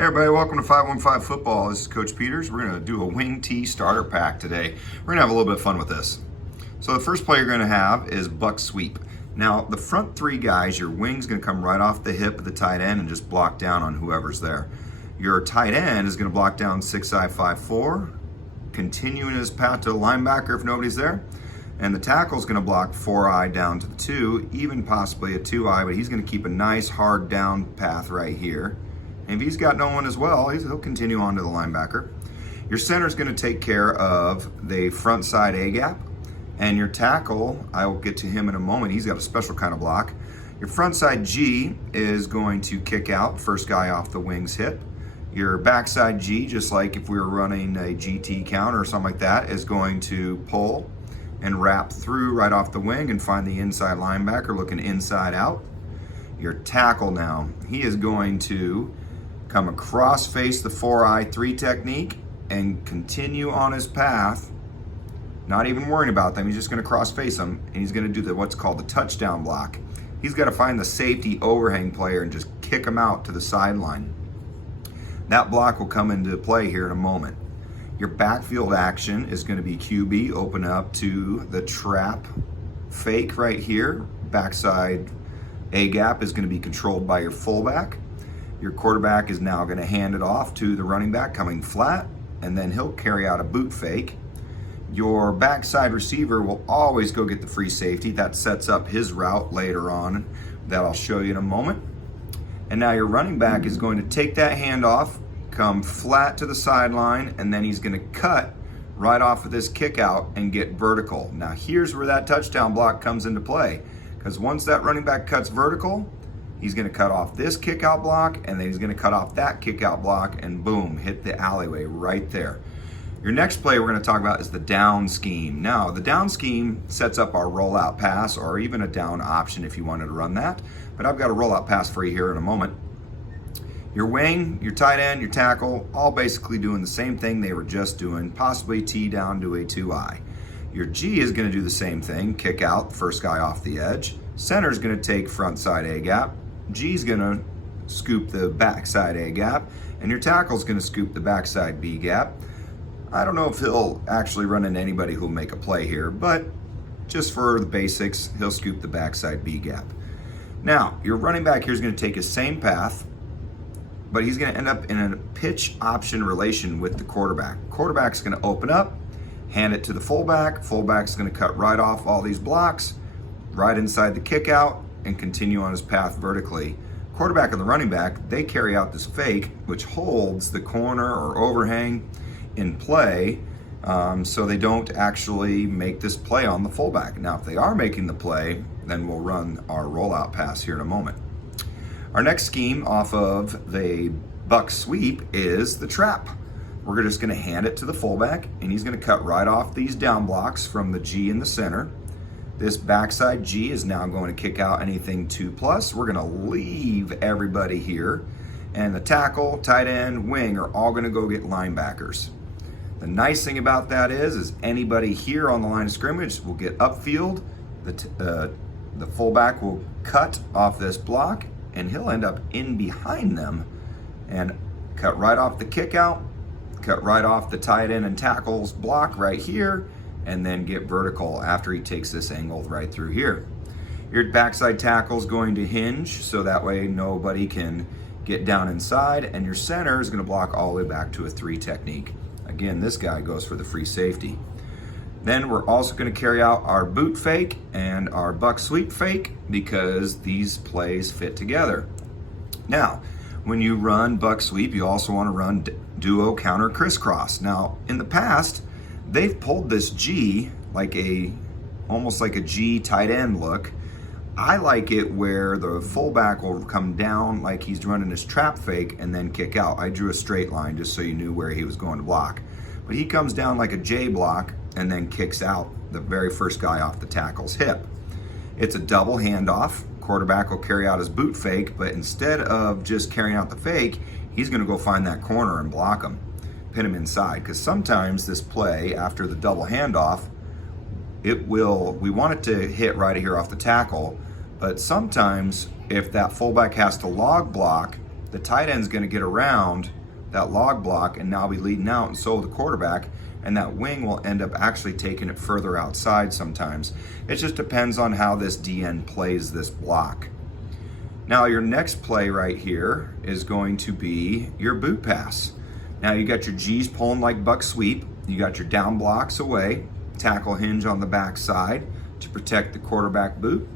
Hey everybody, welcome to 515 Football. This is Coach Peters. We're going to do a wing tee starter pack today. We're going to have a little bit of fun with this. So the first play you're going to have is buck sweep. Now the front three guys, your wing's going to come right off the hip of the tight end and just block down on whoever's there. Your tight end is going to block down 6-eye 5-4, continuing his path to the linebacker if nobody's there. And the tackle's going to block 4-eye down to the 2, even possibly a 2-eye, but he's going to keep a nice hard down path right here. And if he's got no one as well, he'll continue on to the linebacker. Your center's going to take care of the front side A-gap. And your tackle, I will get to him in a moment. He's got a special kind of block. Your front side G is going to kick out, first guy off the wing's hip. Your backside G, just like if we were running a GT counter or something like that, is going to pull and wrap through right off the wing and find the inside linebacker looking inside out. Your tackle now, he is going to come across face the 4-eye 3 technique and continue on his path, not even worrying about them. He's just going to cross face them, and he's going to do what's called the touchdown block. He's got to find the safety overhang player and just kick him out to the sideline. That block will come into play here in a moment. Your backfield action is going to be QB, open up to the trap fake right here. Backside A-gap is going to be controlled by your fullback. Your quarterback is now going to hand it off to the running back coming flat, and then he'll carry out a boot fake. Your backside receiver will always go get the free safety. That sets up his route later on that I'll show you in a moment. And now your running back is going to take that handoff, come flat to the sideline, and then he's going to cut right off of this kick out and get vertical. Now here's where that touchdown block comes into play, because once that running back cuts vertical, he's going to cut off this kick out block, and then he's going to cut off that kick out block, and boom, hit the alleyway right there. Your next play we're going to talk about is the down scheme. Now, the down scheme sets up our rollout pass, or even a down option if you wanted to run that. But I've got a rollout pass for you here in a moment. Your wing, your tight end, your tackle, all basically doing the same thing they were just doing, possibly T down to a 2-eye. Your G is going to do the same thing, kick out, first guy off the edge. Center is going to take front side A-gap. G's going to scoop the backside A-gap, and your tackle's going to scoop the backside B-gap. I don't know if he'll actually run into anybody who'll make a play here, but just for the basics, he'll scoop the backside B-gap. Now, your running back here is going to take his same path, but he's going to end up in a pitch option relation with the quarterback. Quarterback's going to open up, hand it to the fullback. Fullback's going to cut right off all these blocks, right inside the kick out, and continue on his path vertically. Quarterback and the running back, they carry out this fake, which holds the corner or overhang in play, so they don't actually make this play on the fullback. Now, if they are making the play, then we'll run our rollout pass here in a moment. Our next scheme off of the buck sweep is the trap. We're just going to hand it to the fullback, and he's going to cut right off these down blocks from the G in the center. This backside G is now going to kick out anything 2+. We're going to leave everybody here, and the tackle, tight end, wing are all going to go get linebackers. The nice thing about that is anybody here on the line of scrimmage will get upfield. The fullback will cut off this block, and he'll end up in behind them and cut right off the kick out, cut right off the tight end and tackles block right here, and then get vertical after he takes this angle right through here. Your backside tackle is going to hinge, so that way nobody can get down inside, and your center is going to block all the way back to a 3 technique. Again, this guy goes for the free safety. Then we're also going to carry out our boot fake and our buck sweep fake because these plays fit together. Now, when you run buck sweep, you also want to run duo counter crisscross. Now, in the past, they've pulled this G like almost like a G tight end look. I like it where the fullback will come down like he's running his trap fake and then kick out. I drew a straight line just so you knew where he was going to block. But he comes down like a J block and then kicks out the very first guy off the tackle's hip. It's a double handoff. Quarterback will carry out his boot fake, but instead of just carrying out the fake, he's going to go find that corner and block him, pin him inside. Because sometimes this play, after the double handoff, we want it to hit right here off the tackle, but sometimes if that fullback has to log block the tight end's going to get around that log block and now be leading out, and so will the quarterback, and that wing will end up actually taking it further outside sometimes. It just depends on how this DN plays this block. Now your next play right here is going to be your boot pass. Now you got your G's pulling like buck sweep. You got your down blocks away, tackle hinge on the back side to protect the quarterback boot.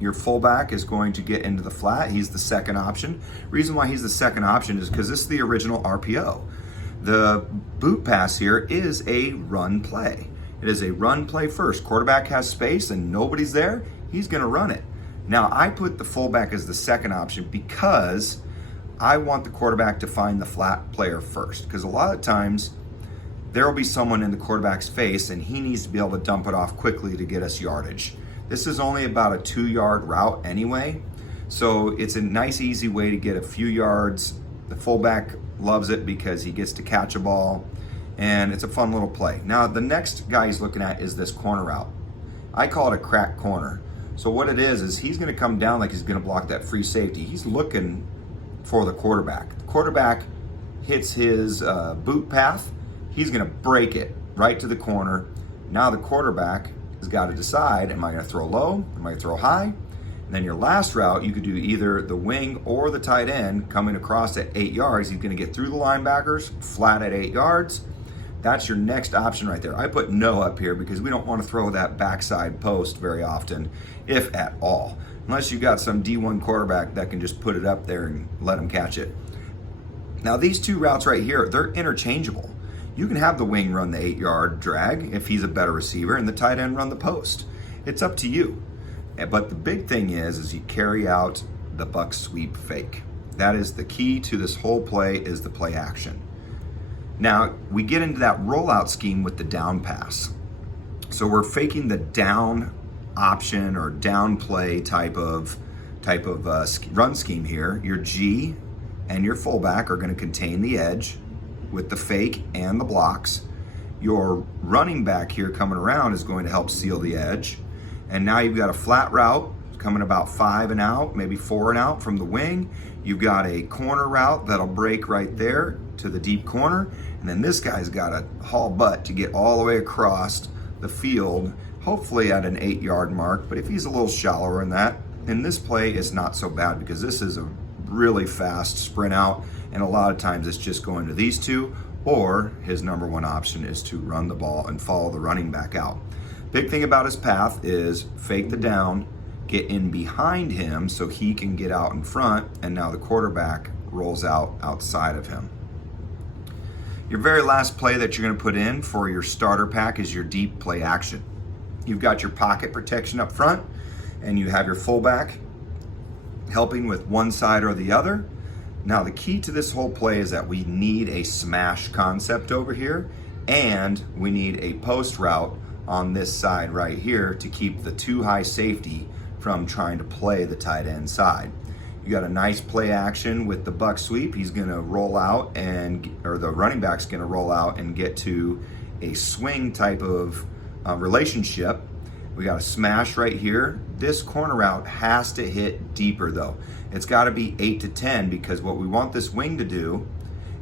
Your fullback is going to get into the flat. He's the second option. Reason why he's the second option is because this is the original RPO. The boot pass here is a run play. It is a run play first. Quarterback has space and nobody's there, he's gonna run it. Now I put the fullback as the second option because I want the quarterback to find the flat player first, because a lot of times there will be someone in the quarterback's face and he needs to be able to dump it off quickly to get us yardage. This is only about a 2-yard route anyway, so it's a nice easy way to get a few yards. The fullback loves it because he gets to catch a ball, and it's a fun little play. Now the next guy he's looking at is this corner route. I call it a crack corner. So what it is he's gonna come down like he's gonna block that free safety. He's looking for the quarterback. The quarterback hits his boot path, he's gonna break it right to the corner. Now the quarterback has got to decide, am I gonna throw low, am I gonna throw high? And then your last route, you could do either the wing or the tight end coming across at 8 yards. He's gonna get through the linebackers, flat at 8 yards. That's your next option right there. I put no up here because we don't want to throw that backside post very often, if at all. Unless you got some D1 quarterback that can just put it up there and let him catch it. Now these two routes right here, they're interchangeable. You can have the wing run the 8-yard drag if he's a better receiver, and the tight end run the post. It's up to you. But the big thing is you carry out the buck sweep fake. That is the key to this whole play, is the play action. Now we get into that rollout scheme with the down pass. So we're faking the down option or down play type of run scheme here. Your G and your fullback are going to contain the edge with the fake and the blocks. Your running back here coming around is going to help seal the edge. And now you've got a flat route coming about 5 and out, maybe 4 and out from the wing. You've got a corner route that'll break right there to the deep corner. And then this guy's got to haul butt to get all the way across the field, hopefully at an 8-yard mark. But if he's a little shallower than that, then this play is not so bad, because this is a really fast sprint out. And a lot of times it's just going to these two, or his number one option is to run the ball and follow the running back out. Big thing about his path is fake the down, get in behind him so he can get out in front, and now the quarterback rolls out outside of him. Your very last play that you're going to put in for your starter pack is your deep play action. You've got your pocket protection up front, and you have your fullback helping with one side or the other. Now the key to this whole play is that we need a smash concept over here, and we need a post route on this side right here to keep the too high safety from trying to play the tight end side. You got a nice play action with the buck sweep. He's gonna roll out or the running back's gonna roll out and get to a swing type of relationship. We got a smash right here. This corner route has to hit deeper though. It's gotta be 8 to 10, because what we want this wing to do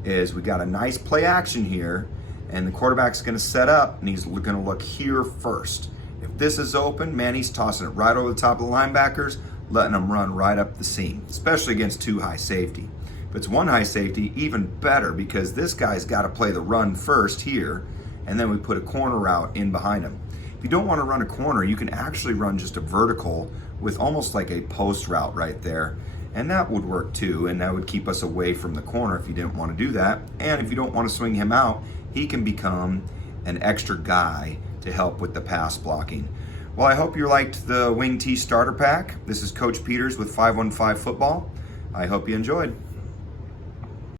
is, we got a nice play action here, and the quarterback's gonna set up and he's gonna look here first. If this is open, man, he's tossing it right over the top of the linebackers, letting them run right up the seam, especially against 2 high safety. If it's 1 high safety, even better, because this guy's gotta play the run first here, and then we put a corner route in behind him. If you don't wanna run a corner, you can actually run just a vertical with almost like a post route right there. And that would work too, and that would keep us away from the corner if you didn't want to do that. And if you don't want to swing him out, he can become an extra guy to help with the pass blocking. Well, I hope you liked the Wing T starter pack. This is Coach Peters with 515 Football. I hope you enjoyed.